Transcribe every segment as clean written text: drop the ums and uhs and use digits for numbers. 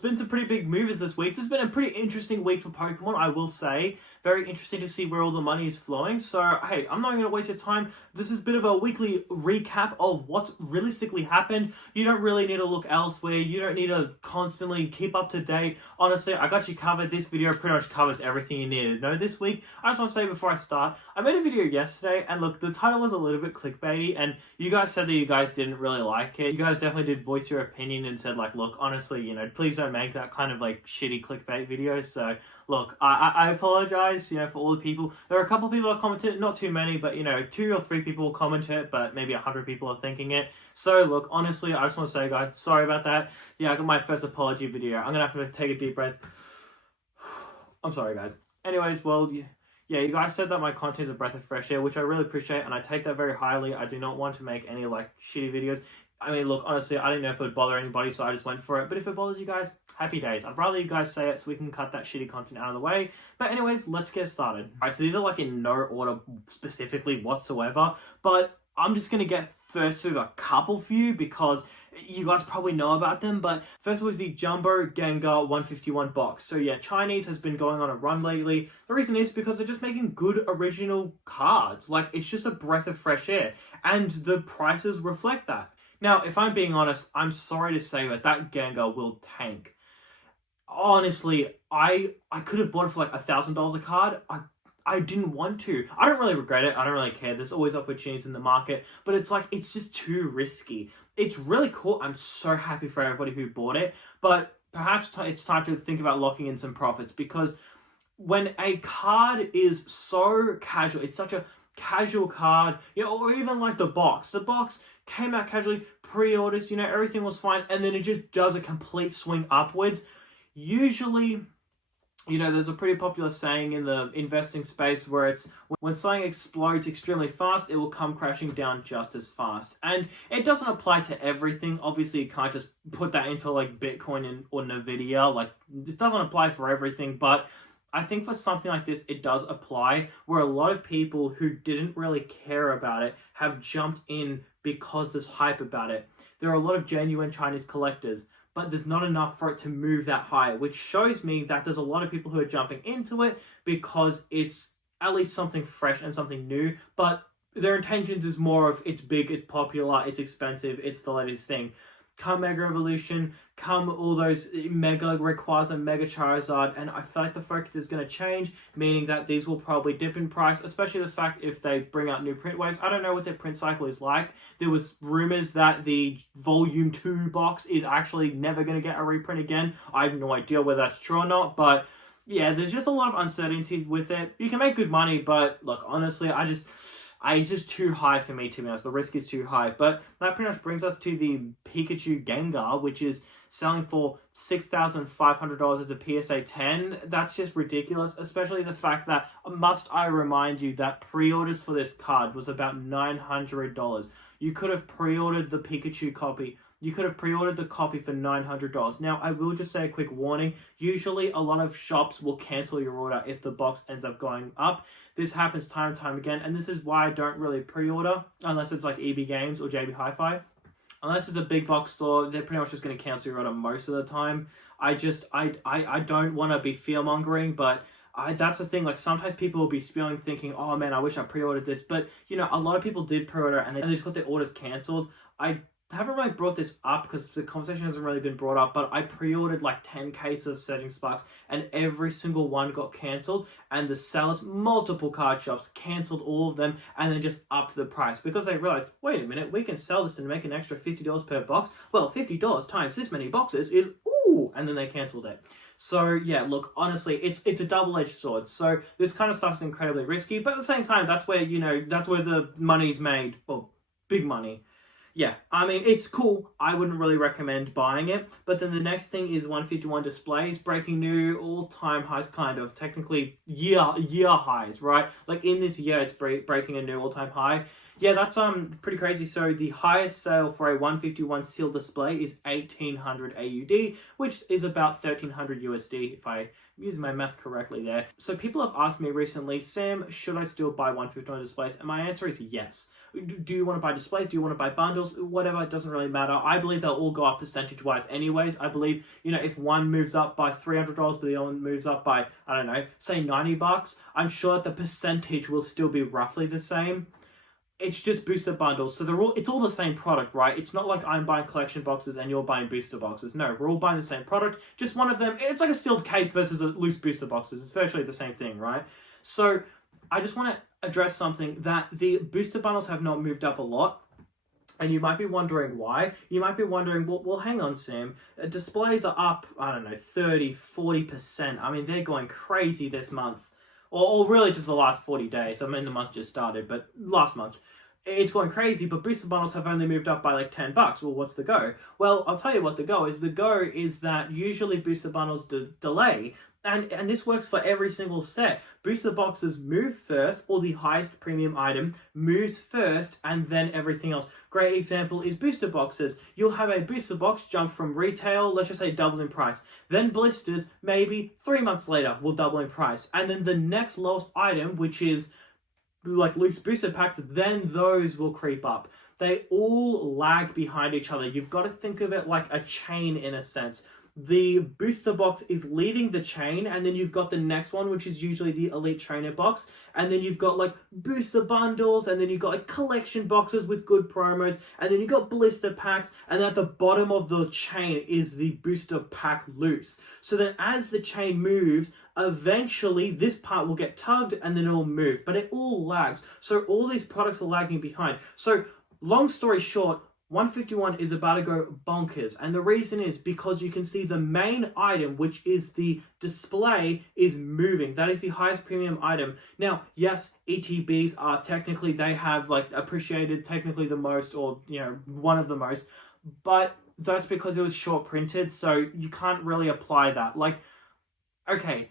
There's been some pretty big movers this week. This has been a pretty interesting week for Pokemon, I will say. Very interesting to see where all the money is flowing. So, hey, I'm not going to waste your time. This is a bit of a weekly recap of what realistically happened. You don't really need to look elsewhere. You don't need to constantly keep up to date. Honestly, I got you covered. This video pretty much covers everything you need to know this week. I just want to say before I start, I made a video yesterday, and look, the title was a little bit clickbaity, and you guys said that you guys didn't really like it. You guys definitely did voice your opinion and said, like, look, honestly, you know, please don't make that kind of, like, shitty clickbait video. So, look, I apologize, you know, for all the people. There are a couple of people that commented, not too many, but, you know, 2 or 3 people comment it, but maybe 100 people are thinking it. So, look, honestly, I just want to say, guys, sorry about that. Yeah, I got my first apology video. I'm going to have to take a deep breath. I'm sorry, guys. Anyways, well, yeah, you guys said that my content is a breath of fresh air, which I really appreciate, and I take that very highly. I do not want to make any, like, shitty videos. I mean, look, honestly, I didn't know if it would bother anybody, so I just went for it. But if it bothers you guys, happy days. I'd rather you guys say it so we can cut that shitty content out of the way. But anyways, let's get started. Alright, so these are, like, in no order specifically whatsoever. But I'm just going to get first through a couple few because you guys probably know about them. But first was the Jumbo Gengar 151 box. So yeah, Chinese has been going on a run lately. The reason is because they're just making good original cards. Like, it's just a breath of fresh air. And the prices reflect that. Now, if I'm being honest, I'm sorry to say that Gengar will tank. Honestly, I could have bought it for like $1,000 a card. I didn't want to. I don't really regret it. I don't really care. There's always opportunities in the market, but it's like, it's just too risky. It's really cool. I'm so happy for everybody who bought it, but perhaps it's time to think about locking in some profits, because when a card is so casual, it's such a casual card, you know, or even like the box. The box came out casually, pre-orders, you know, everything was fine, and then it just does a complete swing upwards. Usually, you know, there's a pretty popular saying in the investing space where it's, when something explodes extremely fast, it will come crashing down just as fast. And it doesn't apply to everything. Obviously, you can't just put that into like Bitcoin or Nvidia. Like, it doesn't apply for everything, but I think for something like this, it does apply, where a lot of people who didn't really care about it have jumped in because there's hype about it. There are a lot of genuine Chinese collectors, but there's not enough for it to move that high, which shows me that there's a lot of people who are jumping into it because it's at least something fresh and something new, but their intentions is more of, it's big, it's popular, it's expensive, it's the latest thing. Come Mega Evolution, come all those Mega Rayquaza, Mega Charizard, and I feel like the focus is going to change, meaning that these will probably dip in price, especially the fact if they bring out new print waves. I don't know what their print cycle is like. There was rumors that the Volume 2 box is actually never going to get a reprint again. I have no idea whether that's true or not, but yeah, there's just a lot of uncertainty with it. You can make good money, but look, honestly, it's just too high for me, to be honest. The risk is too high. But that pretty much brings us to the Pikachu Gengar, which is selling for $6,500 as a PSA 10. That's just ridiculous, especially the fact that, must I remind you, that pre-orders for this card was about $900. You could have pre-ordered the Pikachu copy. You could have pre-ordered the copy for $900. Now, I will just say a quick warning. Usually, a lot of shops will cancel your order if the box ends up going up. This happens time and time again, and this is why I don't really pre-order, unless it's like EB Games or JB Hi-Fi. Unless it's a big box store, they're pretty much just going to cancel your order most of the time. I don't want to be fear-mongering, but that's the thing. Like, sometimes people will be spewing thinking, oh man, I wish I pre-ordered this. But, you know, a lot of people did pre-order and they just got their orders cancelled. I haven't really brought this up because the conversation hasn't really been brought up, but I pre-ordered like 10 cases of Surging Sparks and every single one got cancelled, and the sellers, multiple card shops, cancelled all of them and then just upped the price because they realized, wait a minute, we can sell this and make an extra $50 per box. Well, $50 times this many boxes is, ooh, and then they cancelled it. So yeah, look, honestly, it's a double-edged sword. So this kind of stuff is incredibly risky, but at the same time, that's where, you know, that's where the money's made. Well, big money. Yeah, I mean, it's cool. I wouldn't really recommend buying it. But then the next thing is 151 displays, breaking new all-time highs, kind of. Technically, year highs, right? Like, in this year, it's breaking a new all-time high. Yeah, that's pretty crazy. So the highest sale for a 151 sealed display is 1,800 AUD, which is about 1,300 USD, if I use my math correctly there. So people have asked me recently, Sam, should I still buy 151 displays? And my answer is yes. Do you want to buy displays? Do you want to buy bundles? Whatever, it doesn't really matter. I believe they'll all go up percentage-wise anyways. I believe, if one moves up by $300, but the other one moves up by, I don't know, say $90, I'm sure that the percentage will still be roughly the same. It's just booster bundles, so it's all the same product, right? It's not like I'm buying collection boxes and you're buying booster boxes. No, we're all buying the same product. Just one of them, it's like a sealed case versus a loose booster boxes. It's virtually the same thing, right? So I just want to address something, that the booster bundles have not moved up a lot. And you might be wondering why. You might be wondering, well, hang on, Sam. Displays are up, I don't know, 30, 40%. I mean, they're going crazy this month. Or really just the last 40 days. I mean, the month just started, but last month. It's going crazy, but booster bundles have only moved up by like $10. Well, what's the go? Well, I'll tell you what the go is. The go is that usually booster bundles delay. And this works for every single set. Booster boxes move first, or the highest premium item moves first, and then everything else. Great example is booster boxes. You'll have a booster box jump from retail, let's just say double in price. Then blisters, maybe 3 months later, will double in price. And then the next lowest item, which is like loose booster packs, then those will creep up. They all lag behind each other. You've got to think of it like a chain in a sense. The booster box is leading the chain, and then you've got the next one, which is usually the elite trainer box, and then you've got like booster bundles, and then you've got like collection boxes with good promos, and then you've got blister packs, and at the bottom of the chain is the booster pack loose. So then as the chain moves, eventually this part will get tugged and then it will move, but it all lags. So all these products are lagging behind. So long story short, 151 is about to go bonkers, and the reason is because you can see the main item, which is the display, is moving. That is the highest premium item. Now, yes, ETBs are technically, they have like appreciated technically the most, or one of the most, but that's because it was short printed, so you can't really apply that. Like, okay,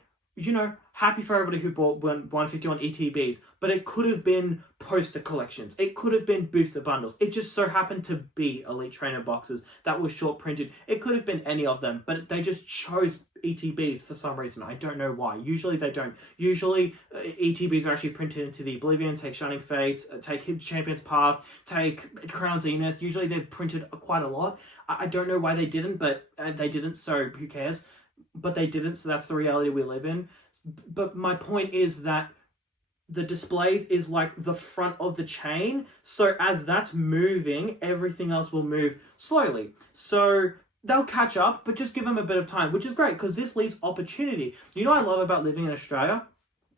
happy for everybody who bought 151 ETBs, but it could have been poster collections. It could have been booster bundles. It just so happened to be elite trainer boxes that were short printed. It could have been any of them, but they just chose ETBs for some reason. I don't know why. Usually they don't. Usually ETBs are actually printed into the Oblivion, take Shining Fates, take Hidden Champion's Path, take Crown Zenith. Usually they're printed quite a lot. I don't know why they didn't, but they didn't, so who cares? But they didn't, so that's the reality we live in. But my point is that the displays is like the front of the chain, so as that's moving, everything else will move slowly. So they'll catch up, but just give them a bit of time, which is great, because this leaves opportunity. What I love about living in Australia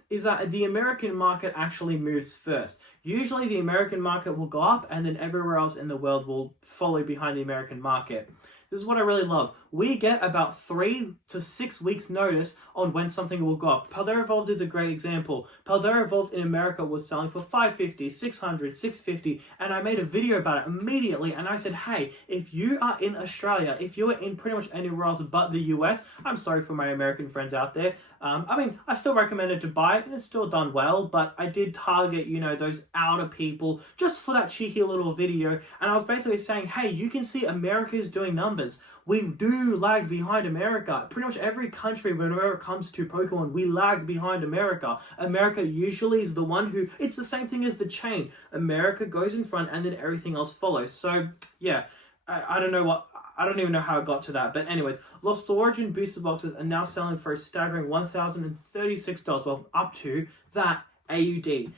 is that the American market actually moves first. Usually the American market will go up, and then everywhere else in the world will follow behind the American market. This is what I really love. We get about 3 to 6 weeks notice on when something will go up. Paldea Evolved is a great example. Paldea Evolved in America was selling for $550, $600, $650, and I made a video about it immediately, and I said, hey, if you are in Australia, if you're in pretty much anywhere else but the US, I'm sorry for my American friends out there. I still recommended to buy it, and it's still done well, but I did target, those outer people just for that cheeky little video, and I was basically saying, hey, you can see America is doing numbers. We do lag behind America. Pretty much every country, whenever it comes to Pokemon, we lag behind America. America usually is the one who, it's the same thing as the chain. America goes in front and then everything else follows. So, yeah, I don't even know how it got to that. But anyways, Lost Origin booster boxes are now selling for a staggering $1,036, well, up to that AUD.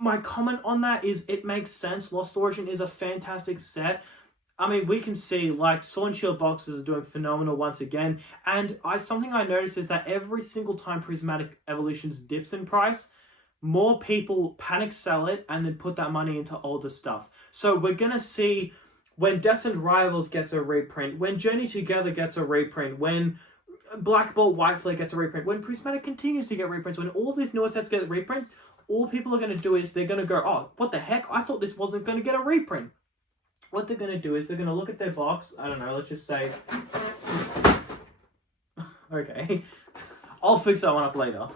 My comment on that is it makes sense. Lost Origin is a fantastic set. We can see like Sword and Shield boxes are doing phenomenal once again. And something I noticed is that every single time Prismatic Evolutions dips in price, more people panic sell it and then put that money into older stuff. So we're going to see when Destined Rivals gets a reprint, when Journey Together gets a reprint, when Black Bolt White Flare gets a reprint, when Prismatic continues to get reprints, when all these newer sets get reprints, all people are going to do is they're going to go, oh, what the heck? I thought this wasn't going to get a reprint. What they're going to do is they're going to look at their box. I don't know, let's just say... Okay. I'll fix that one up later.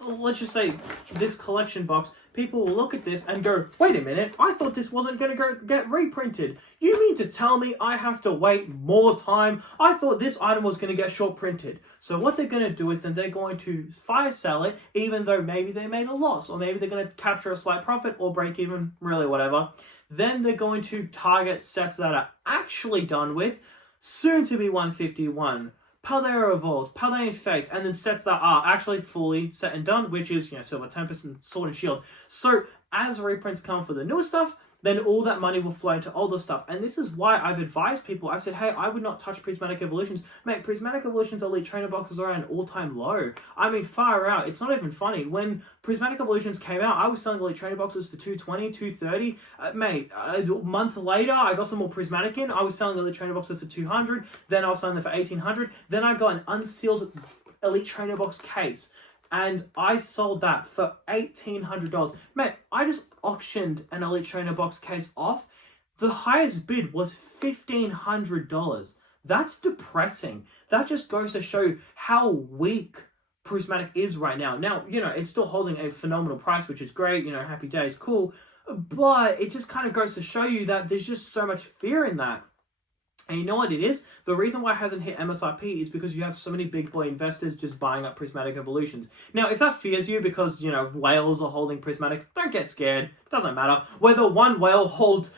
Let's just say this collection box, people will look at this and go, wait a minute, I thought this wasn't going to get reprinted. You mean to tell me I have to wait more time? I thought this item was going to get short printed. So what they're going to do is then they're going to fire sell it, even though maybe they made a loss, or maybe they're going to capture a slight profit or break even, really whatever. Then they're going to target sets that are actually done with, soon to be 151. Paldea Evolves, Paldea Fates, and then sets that are actually fully set and done, which is, Silver Tempest and Sword and Shield. So, as reprints come for the newer stuff, then all that money will flow into older stuff. And this is why I've advised people. I've said, hey, I would not touch Prismatic Evolutions. Mate, Prismatic Evolutions Elite Trainer boxes are at an all-time low. I mean, far out. It's not even funny. When Prismatic Evolutions came out, I was selling Elite Trainer boxes for $220, $230. Mate, a month later, I got some more Prismatic in. I was selling Elite Trainer boxes for $200. Then I was selling them for $1,800. Then I got an unsealed Elite Trainer box case. And I sold that for $1,800. Mate, I just auctioned an Elite Trainer box case off. The highest bid was $1,500. That's depressing. That just goes to show how weak Prismatic is right now. Now, it's still holding a phenomenal price, which is great. Happy days, cool. But it just kind of goes to show you that there's just so much fear in that. And you know what it is? The reason why it hasn't hit MSRP is because you have so many big boy investors just buying up Prismatic Evolutions. Now, if that fears you because, whales are holding Prismatic, don't get scared. It doesn't matter. Whether one whale holds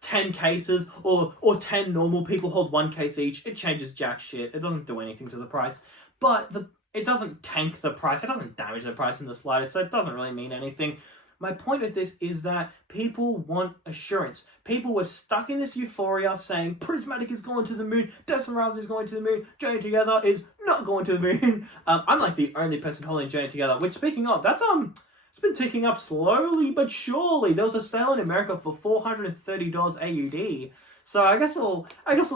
10 cases or 10 normal people hold one case each, it changes jack shit. It doesn't do anything to the price. But it doesn't tank the price. It doesn't damage the price in the slightest, so it doesn't really mean anything. My point of this is that people want assurance. People were stuck in this euphoria saying Prismatic is going to the moon, Decimal is going to the moon, Journey Together is not going to the moon. I'm like the only person holding Journey Together, which speaking of, that's it's been ticking up slowly but surely. There was a sale in America for $430 AUD. So I guess we'll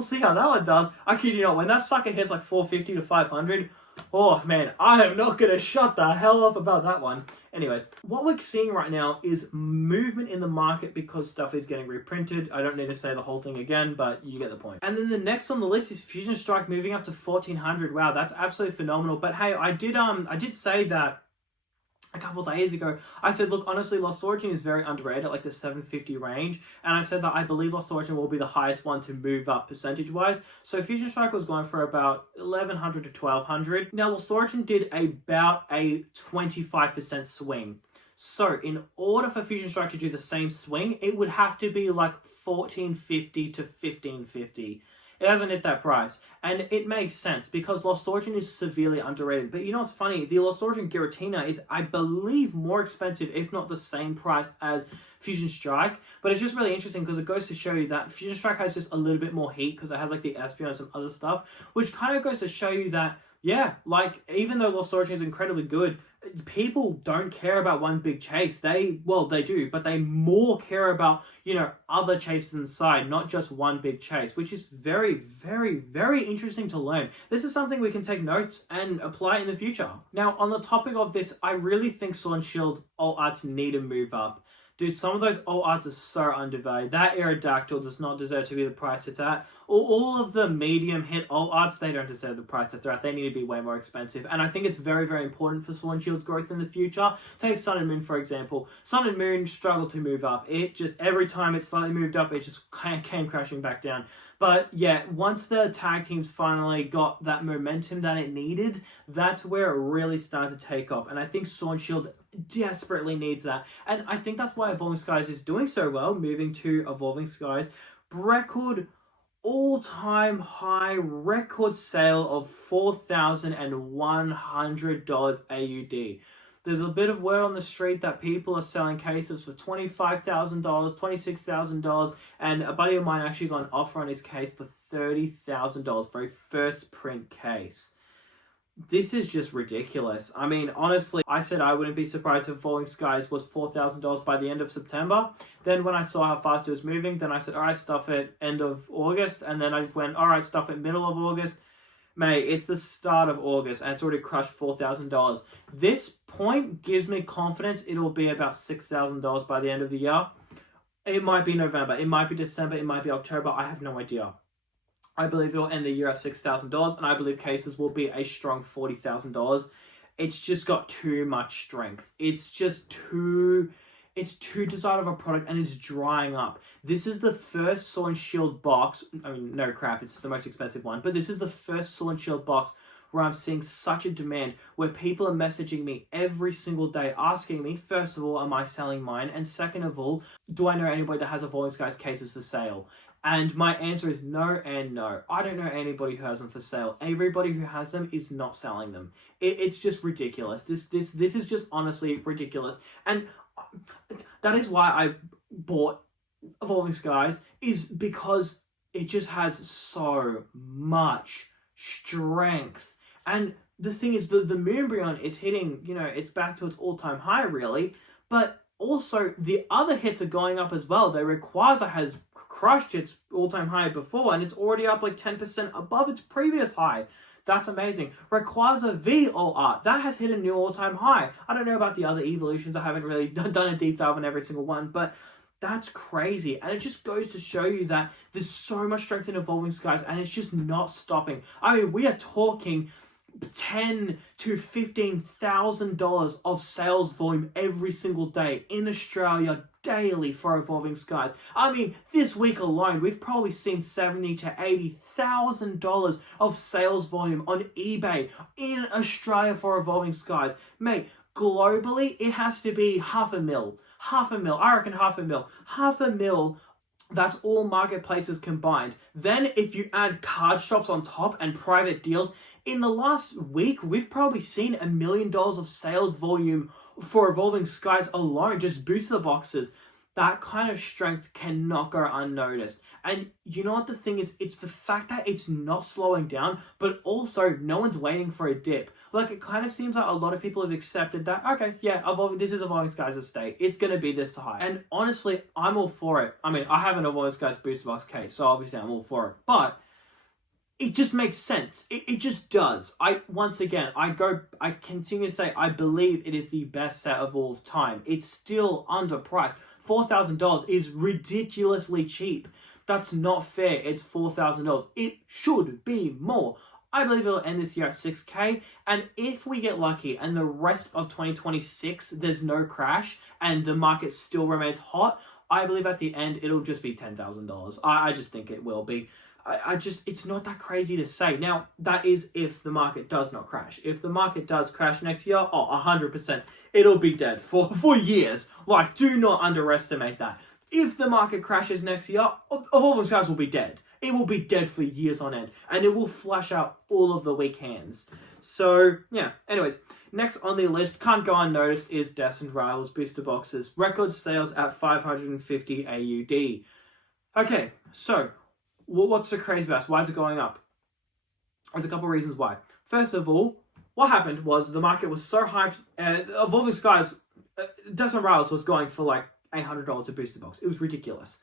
see how that one does. I kid you not, when that sucker hits like $450 to $500, oh man, I am not gonna shut the hell up about that one. Anyways, what we're seeing right now is movement in the market because stuff is getting reprinted. I don't need to say the whole thing again, but you get the point. And then the next on the list is Fusion Strike moving up to 1400. Wow, that's absolutely phenomenal. But hey, I did say that a couple of days ago. I said, look, honestly, Lost Origin is very underrated at like the 750 range. And I said that I believe Lost Origin will be the highest one to move up percentage-wise. So Fusion Strike was going for about 1100 to 1200. Now, Lost Origin did about a 25% swing. So in order for Fusion Strike to do the same swing, it would have to be like 1450 to 1550. It hasn't hit that price. And it makes sense because Lost Origin is severely underrated. But you know what's funny? The Lost Origin Giratina is, I believe, more expensive, if not the same price as Fusion Strike. But it's just really interesting because it goes to show you that Fusion Strike has just a little bit more heat because it has like the Espeon and some other stuff. Which kind of goes to show you that, yeah, like even though Lost Origin is incredibly good, people don't care about one big chase. They do, but they more care about, other chases inside, not just one big chase, which is very, very, very interesting to learn. This is something we can take notes and apply in the future. Now, on the topic of this, I really think Sword and Shield alt arts need to move up. Dude, some of those alt arts are so undervalued. That Aerodactyl does not deserve to be the price it's at. All of the medium hit alt arts, they don't deserve the price that they're at. They need to be way more expensive. And I think it's very, very important for Sword and Shield's growth in the future. Take Sun and Moon, for example. Sun and Moon struggled to move up. It just, every time it slightly moved up, it just came crashing back down. But yeah, once the tag teams finally got that momentum that it needed, that's where it really started to take off. And I think Sword and Shield desperately needs that. And I think that's why Evolving Skies is doing so well, moving to Evolving Skies. Record all-time high record sale of $4,100 AUD. There's a bit of word on the street that people are selling cases for $25,000, $26,000, and a buddy of mine actually got an offer on his case for $30,000 for a first print case. This is just ridiculous. I mean, honestly, I said I wouldn't be surprised if Falling Skies was $4,000 by the end of September. Then when I saw how fast it was moving, then I said, all right, stuff it end of August. And then I went, all right, stuff it middle of August. Mate, it's the start of August and it's already crushed $4,000. This point gives me confidence it'll be about $6,000 by the end of the year. It might be November, it might be December, it might be October. I have no idea. I believe it'll end the year at $6,000, and I believe cases will be a strong $40,000. It's just got too much strength. It's just too it's too desired of a product and it's drying up. This is the first Sword and Shield box. I mean, no crap, it's the most expensive one. But this is the first Sword and Shield box where I'm seeing such a demand, where people are messaging me every single day asking me, first of all, am I selling mine? And second of all, do I know anybody that has Evolving Skies cases for sale? And my answer is no and no. I don't know anybody who has them for sale. Everybody who has them is not selling them. It's just ridiculous. This is just honestly ridiculous. And that is why I bought Evolving Skies, is because it just has so much strength. And the thing is, the Moonbryon is hitting, it's back to its all-time high, really. But also, the other hits are going up as well. The Rayquaza has crushed its all-time high before, and it's already up like 10% above its previous high. That's amazing. Rayquaza V All Art, that has hit a new all-time high. I don't know about the other evolutions. I haven't really done a deep dive on every single one, but that's crazy. And it just goes to show you that there's so much strength in Evolving Skies, and it's just not stopping. I mean, we are talking $10,000 to $15,000 of sales volume every single day in Australia daily for Evolving Skies. I mean, this week alone, we've probably seen $70,000 to $80,000 of sales volume on eBay in Australia for Evolving Skies. Mate, globally, it has to be $500,000. I reckon $500,000. That's all marketplaces combined. Then if you add card shops on top and private deals, in the last week, we've probably seen $1 million of sales volume for Evolving Skies alone, just booster boxes. That kind of strength cannot go unnoticed. And you know what the thing is? It's the fact that it's not slowing down, but also no one's waiting for a dip. Like, it kind of seems like a lot of people have accepted that, okay, yeah, this is Evolving Skies' state. It's going to be this high. And honestly, I'm all for it. I mean, I have an Evolving Skies booster box case, so obviously I'm all for it. But it just makes sense. It just does. I continue to say I believe it is the best set of all time. It's still underpriced. $4,000 is ridiculously cheap. That's not fair. It's $4,000. It should be more. I believe it'll end this year at $6,000. And if we get lucky and the rest of 2026 there's no crash and the market still remains hot, I believe at the end it'll just be $10,000. I just think it will be. It's not that crazy to say. Now, that is if the market does not crash. If the market does crash next year, 100%, it'll be dead for years. Like, do not underestimate that. If the market crashes next year, Evolving Skies will be dead. It will be dead for years on end, and it will flush out all of the weak hands. So, yeah. Anyways, next on the list, can't go unnoticed, is Destined Rivals booster boxes. Record sales at 550 AUD. Okay, so what's so crazy about this? Why is it going up? There's a couple of reasons why. First of all, what happened was the market was so hyped. Evolving Skies, Destined Rivals was going for like $800 a booster box. It was ridiculous.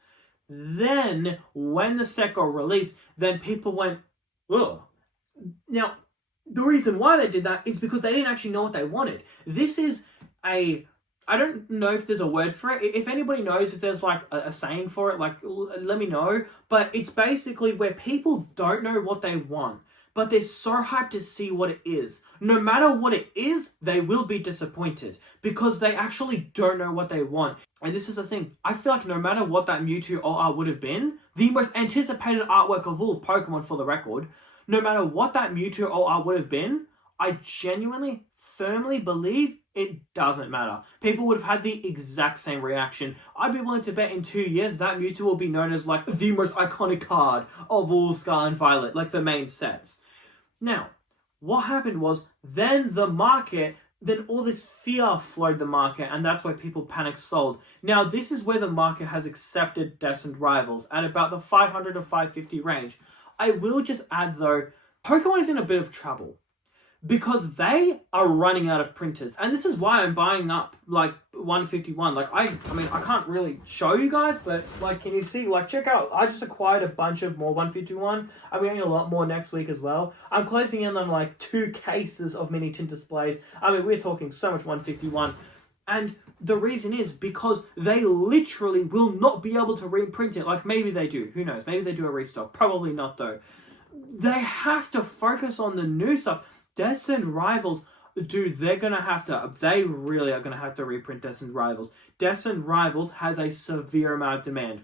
Then, when the set got released, then people went, ugh. Now, the reason why they did that is because they didn't actually know what they wanted. This is I don't know if there's a word for it. If anybody knows if there's like a saying for it, like, let me know. But it's basically where people don't know what they want, but they're so hyped to see what it is. No matter what it is, they will be disappointed because they actually don't know what they want. And this is the thing. I feel like no matter what that Mewtwo art would have been, the most anticipated artwork of all of Pokemon for the record, no matter what that Mewtwo art would have been, I genuinely, firmly believe it doesn't matter. People would have had the exact same reaction. I'd be willing to bet in 2 years that Mewtwo will be known as like the most iconic card of all Scarlet and Violet, like the main sets. Now, what happened was then all this fear flowed the market, and that's why people panic sold. Now, this is where the market has accepted Destined Rivals at about the 500 to 550 range. I will just add though, Pokemon is in a bit of trouble because they are running out of printers, and this is why I'm buying up like 151. Like I mean I can't really show you guys, but like, can you see? Like, check out, I just acquired a bunch of more 151. I'm getting a lot more next week as well. I'm closing in on like 2 cases of mini tint displays. I mean, we're talking so much 151, and the reason is because they literally will not be able to reprint it. Like, maybe they do, who knows, maybe they do a restock, probably not though. They have to focus on the new stuff. Destined Rivals, dude, they really are gonna have to reprint Destined Rivals. Destined Rivals has a severe amount of demand.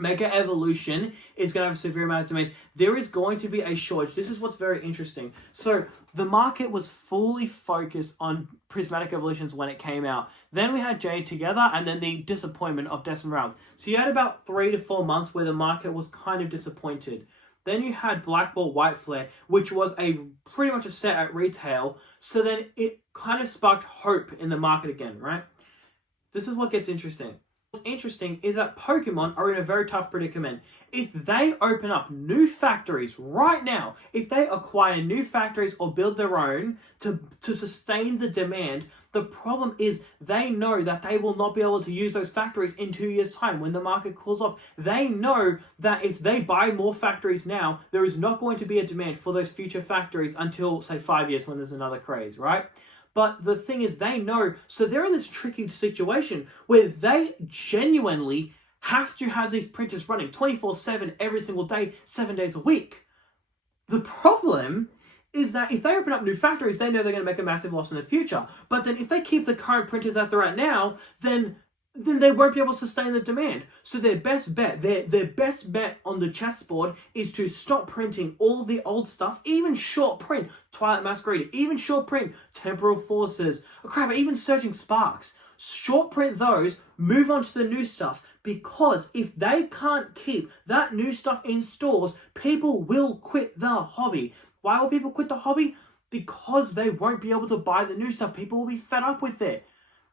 Mega Evolution is going to have a severe amount of demand. There is going to be a shortage. This is what's very interesting. So the market was fully focused on Prismatic Evolutions when it came out. Then we had Jade Together, and then the disappointment of Destined Rivals. So you had about 3 to 4 months where the market was kind of disappointed. Then you had Black Ball White Flare, which was pretty much a set at retail. So then it kind of sparked hope in the market again, right? This is what gets interesting. What's interesting is that Pokemon are in a very tough predicament. If they open up new factories right now, if they acquire new factories or build their own to sustain the demand, the problem is they know that they will not be able to use those factories in 2 years' time when the market cools off. They know that if they buy more factories now, there is not going to be a demand for those future factories until, say, 5 years when there's another craze, right? But the thing is, they know, so they're in this tricky situation where they genuinely have to have these printers running 24/7 every single day, 7 days a week. The problem is that if they open up new factories, they know they're going to make a massive loss in the future. But then if they keep the current printers that they're at now, then they won't be able to sustain the demand. So their best bet on the chessboard is to stop printing all the old stuff, even short print Twilight Masquerade, even short print Temporal Forces, even Surging Sparks. Short print those, move on to the new stuff, because if they can't keep that new stuff in stores, people will quit the hobby. Why will people quit the hobby? Because they won't be able to buy the new stuff. People will be fed up with it.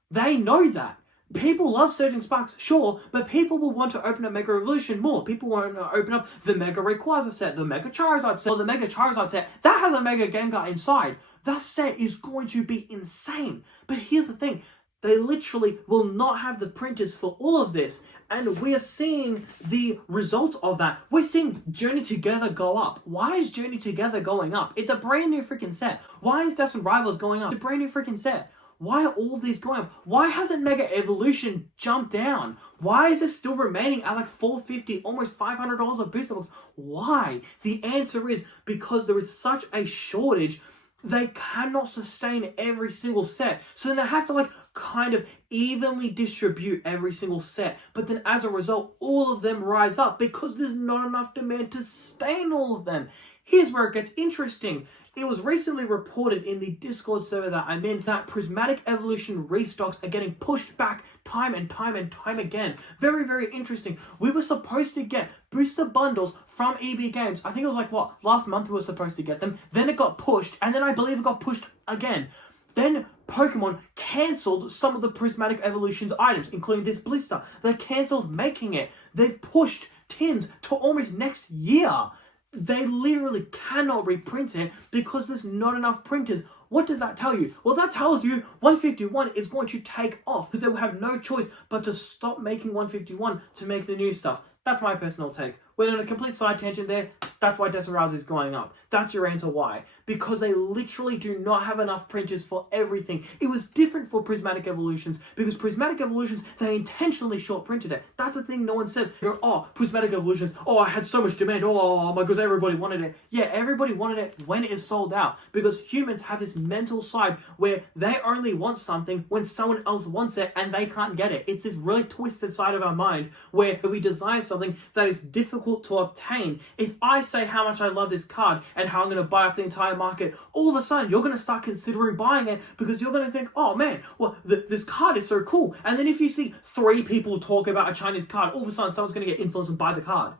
They know that. People love Surging Sparks, sure, but people will want to open up Mega Evolution more. People want to open up the Mega Rayquaza set, the Mega Charizard set, or the Mega Charizard set. That has a Mega Gengar inside. That set is going to be insane. But here's the thing. They literally will not have the printers for all of this. And we are seeing the result of that. We're seeing Journey Together go up. Why is Journey Together going up? It's a brand new freaking set. Why is Destined Rivals going up? It's a brand new freaking set. Why are all of these going up? Why hasn't Mega Evolution jumped down? Why is it still remaining at like $450, almost $500 of booster box? Why? The answer is because there is such a shortage. They cannot sustain every single set. So then they have to kind of evenly distribute every single set. But then as a result, all of them rise up because there's not enough demand to sustain all of them. Here's where it gets interesting. It was recently reported in the Discord server that I'm in that Prismatic Evolution restocks are getting pushed back time and time and time again. Very, very interesting. We were supposed to get booster bundles from EB Games. I think it was last month we were supposed to get them. Then it got pushed, and then I believe it got pushed again. Then Pokemon cancelled some of the Prismatic Evolutions items, including this blister. They cancelled making it. They've pushed tins to almost next year. They literally cannot reprint it because there's not enough printers. What does that tell you? Well, that tells you 151 is going to take off because they will have no choice but to stop making 151 to make the new stuff. That's my personal take. We're on a complete side tangent there. That's why Destined Rivals is going up. That's your answer why. Because they literally do not have enough printers for everything. It was different for Prismatic Evolutions because Prismatic Evolutions, they intentionally short printed it. That's the thing no one says. Oh, Prismatic Evolutions, I had so much demand. Oh my goodness, everybody wanted it. Yeah, everybody wanted it when it is sold out because humans have this mental side where they only want something when someone else wants it and they can't get it. It's this really twisted side of our mind where we desire something that is difficult to obtain. If I say how much I love this card and how I'm going to buy up the entire market, all of a sudden you're going to start considering buying it because you're going to think, oh man, well, this card is so cool. And then if you see 3 people talk about a Chinese card, all of a sudden someone's going to get influenced and buy the card.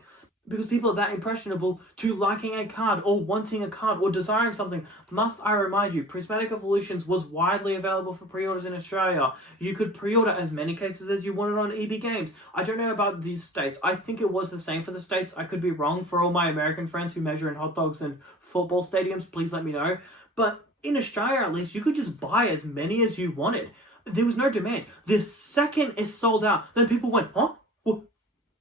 Because people are that impressionable to liking a card or wanting a card or desiring something. Must I remind you, Prismatic Evolutions was widely available for pre-orders in Australia. You could pre-order as many cases as you wanted on EB Games. I don't know about these states. I think it was the same for the states. I could be wrong. For all my American friends who measure in hot dogs and football stadiums, please let me know. But in Australia, at least, you could just buy as many as you wanted. There was no demand. The second it sold out, then people went, huh? Well,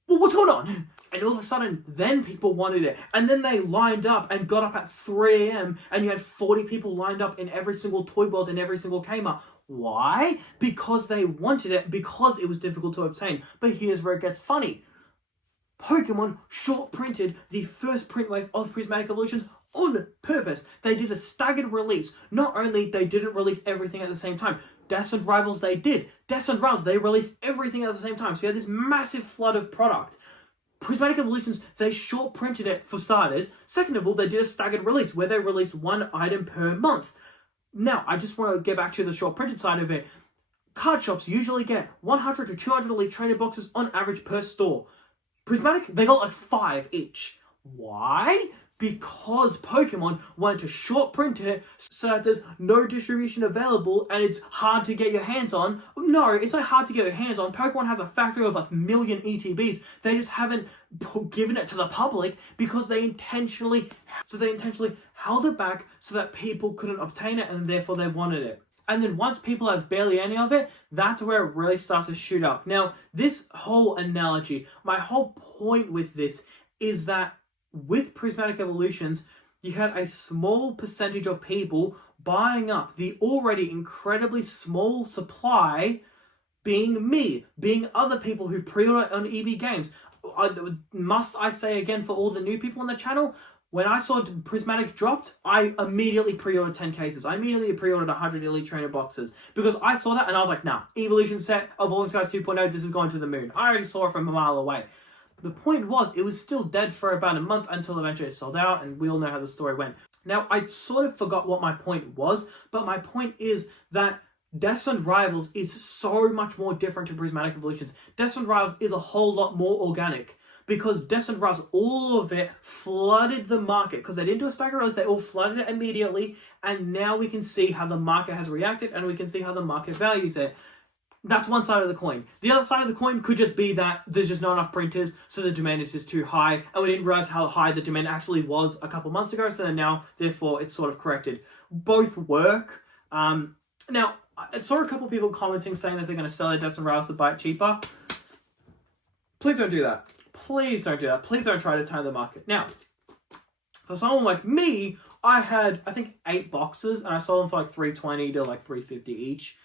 what's going on? And all of a sudden, then people wanted it. And then they lined up and got up at 3 a.m. and you had 40 people lined up in every single Toy World and every single Kmart. Why? Because they wanted it, because it was difficult to obtain. But here's where it gets funny. Pokemon short printed the first print wave of Prismatic Evolutions on purpose. They did a staggered release. Not only they didn't release everything at the same time, Destined Rivals they did. Destined Rivals, they released everything at the same time. So you had this massive flood of product. Prismatic Evolutions, they short printed it for starters. Second of all, they did a staggered release where they released one item per month. Now, I just want to get back to the short printed side of it. Card shops usually get 100 to 200 Elite Trainer boxes on average per store. Prismatic, they got like 5 each. Why? Because Pokemon wanted to short print it so that there's no distribution available and it's hard to get your hands on. No, it's not hard to get your hands on. Pokemon has a factory of 1 million ETBs. They just haven't given it to the public because they intentionally held it back so that people couldn't obtain it and therefore they wanted it. And then once people have barely any of it, that's where it really starts to shoot up. Now, this whole analogy, my whole point with this is that with Prismatic Evolutions, you had a small percentage of people buying up the already incredibly small supply, being me, being other people who pre-order on EB Games. Must I say again for all the new people on the channel, when I saw Prismatic dropped, I immediately pre-ordered 10 cases. I immediately pre-ordered 100 Elite Trainer boxes because I saw that and I was like, nah, Evolution set, Evolving Skies 2.0, this is going to the moon. I already saw it from a mile away. The point was, it was still dead for about a month until eventually it sold out, and we all know how the story went. Now, I sort of forgot what my point was, but my point is that Destined Rivals is so much more different to Prismatic Evolutions. Destined Rivals is a whole lot more organic, because Destined Rivals, all of it flooded the market, because they didn't do a staggered release, they all flooded it immediately, and now we can see how the market has reacted, and we can see how the market values it. That's one side of the coin. The other side of the coin could just be that there's just not enough printers, so the demand is just too high, and we didn't realize how high the demand actually was a couple months ago, so then now, therefore, it's sort of corrected. Both work. Now, I saw a couple people commenting saying that they're going to sell their Destined Rivals to buy it cheaper. Please don't do that. Please don't do that. Please don't try to time the market. Now, for someone like me, I had, I think, 8 boxes, and I sold them for like $320 to like $350 each.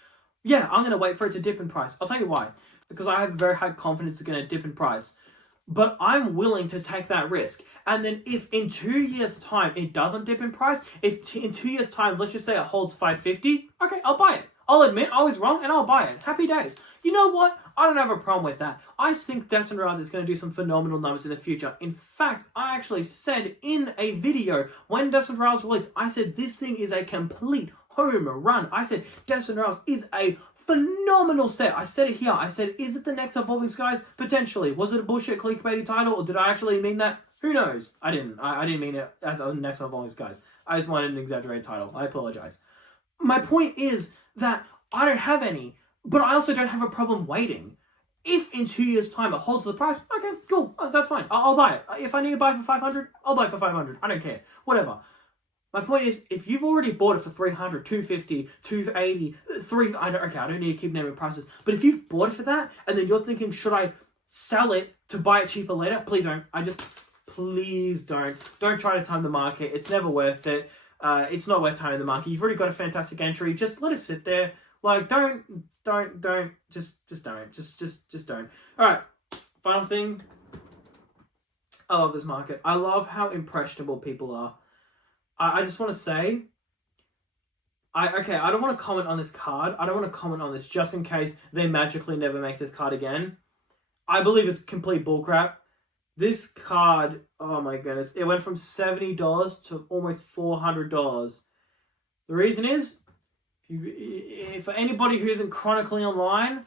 Yeah, I'm going to wait for it to dip in price. I'll tell you why. Because I have very high confidence it's going to dip in price. But I'm willing to take that risk. And then if in 2 years' time it doesn't dip in price, if in 2 years' time, let's just say it holds $550, okay, I'll buy it. I'll admit I was wrong and I'll buy it. Happy days. You know what? I don't have a problem with that. I think Destined Rivals is going to do some phenomenal numbers in the future. In fact, I actually said in a video when Destined Rivals released, I said this thing is a complete home run. I said Destined Rivals is a phenomenal set. I said it here. I said, is it the next Evolving Skies? Potentially. Was it a bullshit clickbaity title, or did I actually mean that? Who knows? I didn't. I didn't mean it as a next Evolving Skies. I just wanted an exaggerated title. I apologize. My point is that I don't have any, but I also don't have a problem waiting. If in 2 years' time it holds the price, okay, cool. That's fine. I'll buy it. If I need to buy it for 500, I'll buy it for 500. I don't care. Whatever. My point is, if you've already bought it for 300, 250, 280, 300, I don't need to keep naming prices, but if you've bought it for that, and then you're thinking, should I sell it to buy it cheaper later? Please don't. Please don't. Don't try to time the market. It's never worth it. It's not worth timing the market. You've already got a fantastic entry. Just let it sit there. Like, don't. Just don't. Just don't. All right. Final thing. I love this market. I love how impressionable people are. I just want to say, I don't want to comment on this card. I don't want to comment on this just in case they magically never make this card again. I believe it's complete bullcrap. This card, oh my goodness, it went from $70 to almost $400. The reason is, for anybody who isn't chronically online,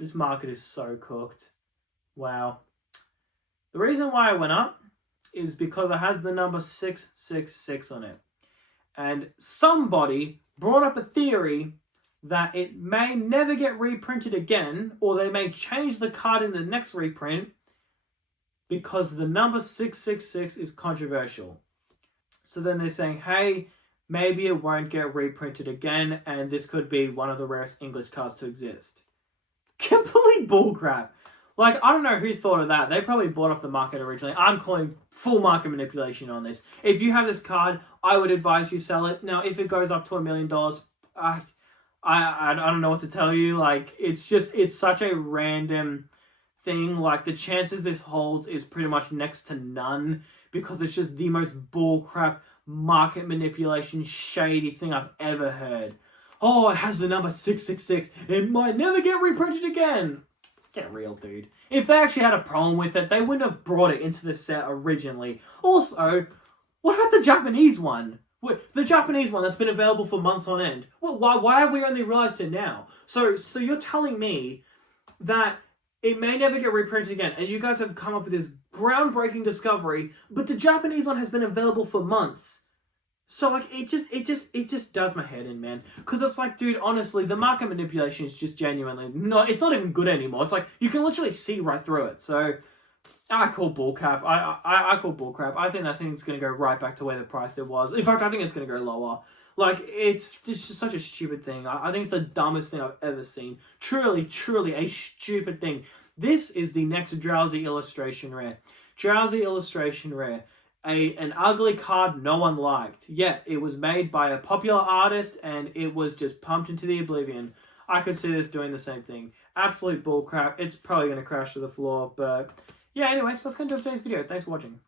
this market is so cooked. Wow. The reason why it went up is because it has the number 666 on it. And somebody brought up a theory that it may never get reprinted again, or they may change the card in the next reprint because the number 666 is controversial. So then they're saying, hey, maybe it won't get reprinted again, and this could be one of the rarest English cards to exist. Complete bullcrap. Like, I don't know who thought of that. They probably bought up the market originally. I'm calling full market manipulation on this. If you have this card, I would advise you sell it. Now, if it goes up to $1 million, I don't know what to tell you. Like, it's such a random thing. Like, the chances this holds is pretty much next to none because it's just the most bullcrap market manipulation shady thing I've ever heard. Oh, it has the number 666. It might never get reprinted again. Get real, dude. If they actually had a problem with it, they wouldn't have brought it into the set originally. Also, what about the Japanese one? The Japanese one that's been available for months on end. Well, why have we only realized it now? So you're telling me that it may never get reprinted again, and you guys have come up with this groundbreaking discovery, but the Japanese one has been available for months. So like it just does my head in, man. Because it's like, dude, honestly, the market manipulation is just genuinely it's not even good anymore. It's like you can literally see right through it. So I call bullcrap. I call bullcrap. I think that thing's gonna go right back to where the price it was. In fact, I think it's gonna go lower. Like, it's just such a stupid thing. I think it's the dumbest thing I've ever seen. Truly, truly a stupid thing. This is the next Drowsy illustration rare. Drowsy illustration rare. An ugly card no one liked. Yet, it was made by a popular artist and it was just pumped into the oblivion. I could see this doing the same thing. Absolute bullcrap. It's probably going to crash to the floor. But yeah, anyways, that's going to do it for today's video. Thanks for watching.